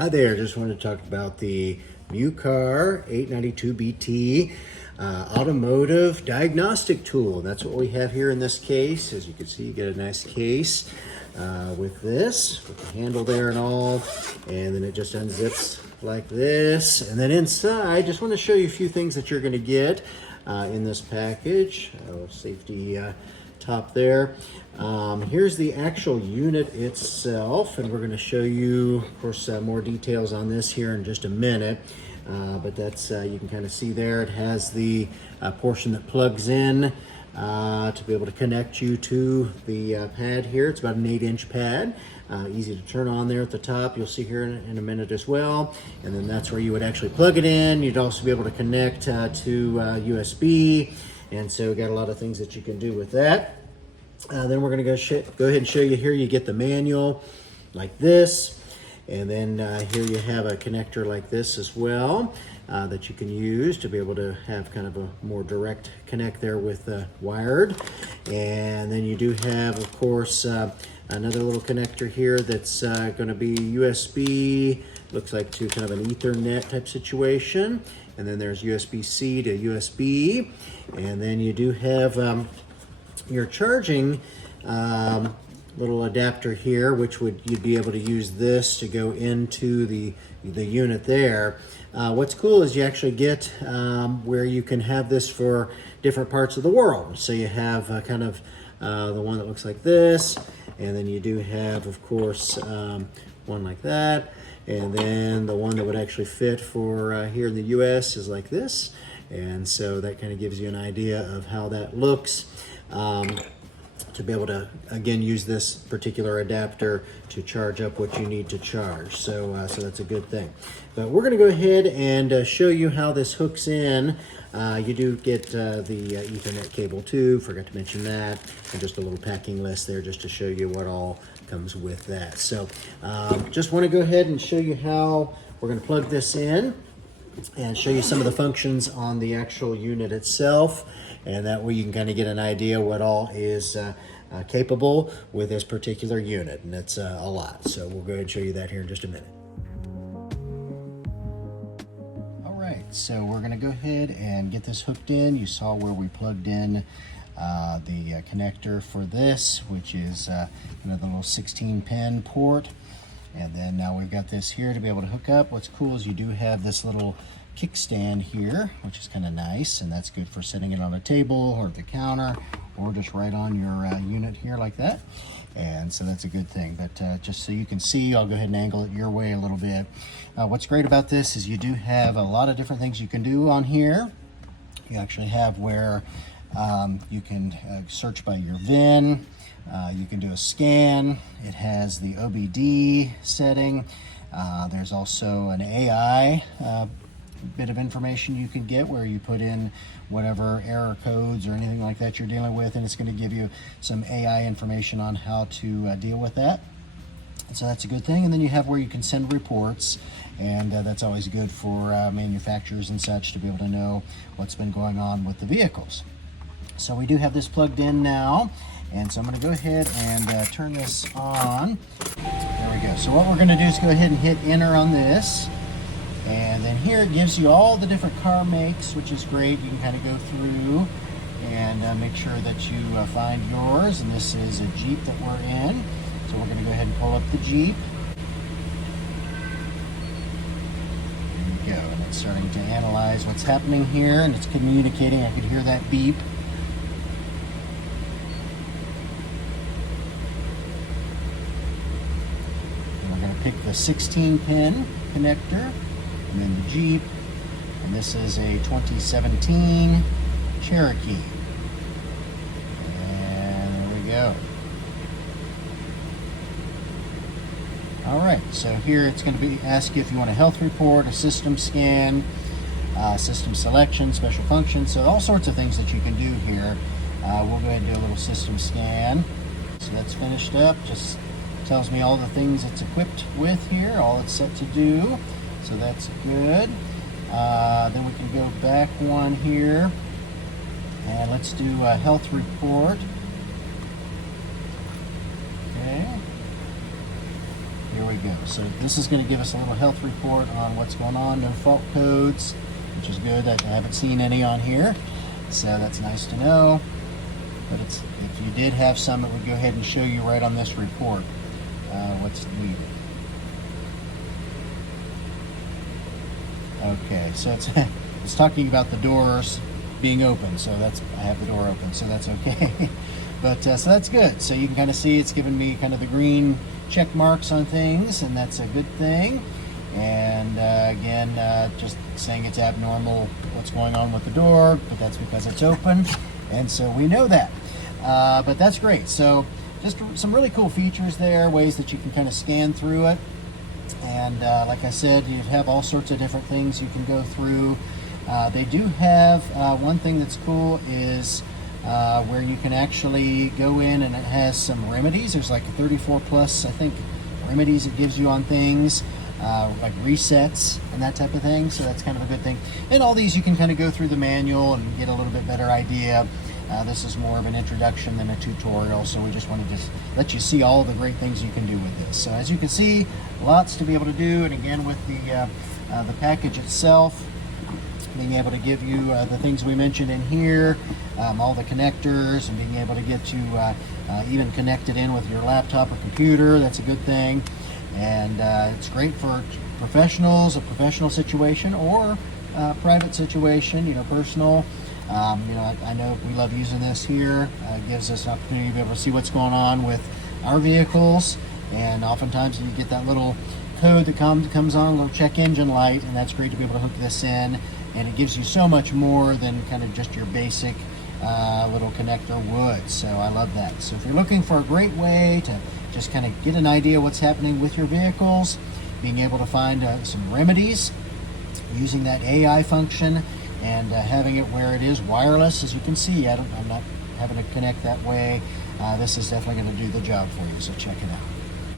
Hi there, just wanted to talk about the MUCAR 892BT automotive diagnostic tool. That's what we have here in this case. As you can see, you get a nice case with this, with the handle there and all, and then it just unzips like this. And then inside, just want to show you a few things that you're going to get in this package. Safety top there. Here's the actual unit itself, and we're going to show you, of course, more details on this here in just a minute. But that's, you can kind of see there, it has the portion that plugs in to be able to connect you to the pad here. It's about an 8-inch pad. Easy to turn on there at the top. You'll see here in a minute as well. And then that's where you would actually plug it in. You'd also be able to connect to USB. And so we got a lot of things that you can do with that. Then we're going to go ahead and show you here. You get the manual like this, and then here you have a connector like this as well that you can use to be able to have kind of a more direct connect there with wired. And then you do have, of course, another little connector here that's going to be USB, looks like to kind of an Ethernet type situation. And then there's USB-C to USB. And then you do have your charging little adapter here, which you'd be able to use this to go into the unit there. What's cool is you actually get where you can have this for different parts of the world. So you have kind of the one that looks like this, and then you do have, of course, one like that, and then the one that would actually fit for here in the US is like this. And so that kind of gives you an idea of how that looks. To be able to, again, use this particular adapter to charge up what you need to charge. So, so that's a good thing. But we're going to go ahead and show you how this hooks in. You do get the Ethernet cable too, forgot to mention that, and just a little packing list there just to show you what all comes with that. So just want to go ahead and show you how we're going to plug this in and show you some of the functions on the actual unit itself, and that way you can kind of get an idea what all is capable with this particular unit, and it's a lot. So we'll go ahead and show you that here in just a minute. All right, so we're going to go ahead and get this hooked in. You saw where we plugged in the connector for this, which is the little 16-pin port. And then now we've got this here to be able to hook up. What's cool is you do have this little kickstand here, which is kind of nice, and that's good for setting it on a table or the counter or just right on your unit here like that. And so that's a good thing. But just so you can see, I'll go ahead and angle it your way a little bit. What's great about this is you do have a lot of different things you can do on here. You actually have where you can search by your VIN. You can do a scan. It has the OBD setting. There's also an AI bit of information you can get where you put in whatever error codes or anything like that you're dealing with, and it's going to give you some AI information on how to deal with that. And so that's a good thing. And then you have where you can send reports, and that's always good for manufacturers and such to be able to know what's been going on with the vehicles. So we do have this plugged in now. And so I'm going to go ahead and turn this on. There we go. So what we're going to do is go ahead and hit enter on this. And then here it gives you all the different car makes, which is great. You can kind of go through and make sure that you find yours. And this is a Jeep that we're in. So we're going to go ahead and pull up the Jeep. There you go. And it's starting to analyze what's happening here. And it's communicating. I could hear that beep. Pick the 16-pin connector, and then the Jeep, and this is a 2017 Cherokee. And there we go. All right, so here it's going to be ask you if you want a health report, a system scan, system selection, special functions, so all sorts of things that you can do here. We'll go ahead and do a little system scan. So that's finished up. Just tells me all the things it's equipped with here, all it's set to do, so that's good. Then we can go back one here, and let's do a health report. Okay, here we go. So this is going to give us a little health report on what's going on. No fault codes, which is good. I haven't seen any on here, so that's nice to know. But if you did have some, it would go ahead and show you right on this report what's needed. Okay, so it's talking about the doors being open, so I have the door open, so that's okay. But so that's good. So you can kind of see it's giving me kind of the green check marks on things, and that's a good thing. And again, just saying it's abnormal what's going on with the door, but that's because it's open, and so we know that. But that's great. So just some really cool features there, ways that you can kind of scan through it. And like I said, you have all sorts of different things you can go through. They do have one thing that's cool is where you can actually go in, and it has some remedies. There's like 34 plus, I think, remedies it gives you on things, like resets and that type of thing. So that's kind of a good thing. And all these you can kind of go through the manual and get a little bit better idea. This is more of an introduction than a tutorial, so we just want to just let you see all the great things you can do with this. So as you can see, lots to be able to do. And again, with the package itself, being able to give you the things we mentioned in here, all the connectors, and being able to get you even connected in with your laptop or computer. That's a good thing. And it's great for professionals, a professional situation, or private situation, personal. I know we love using this here. It gives us an opportunity to be able to see what's going on with our vehicles. And oftentimes you get that little code that comes on, a little check engine light, and that's great to be able to hook this in. And it gives you so much more than kind of just your basic little connector would. So I love that. So if you're looking for a great way to just kind of get an idea what's happening with your vehicles, being able to find some remedies using that AI function, and having it where it is wireless, as you can see, I'm not having to connect that way. This is definitely going to do the job for you, so check it out.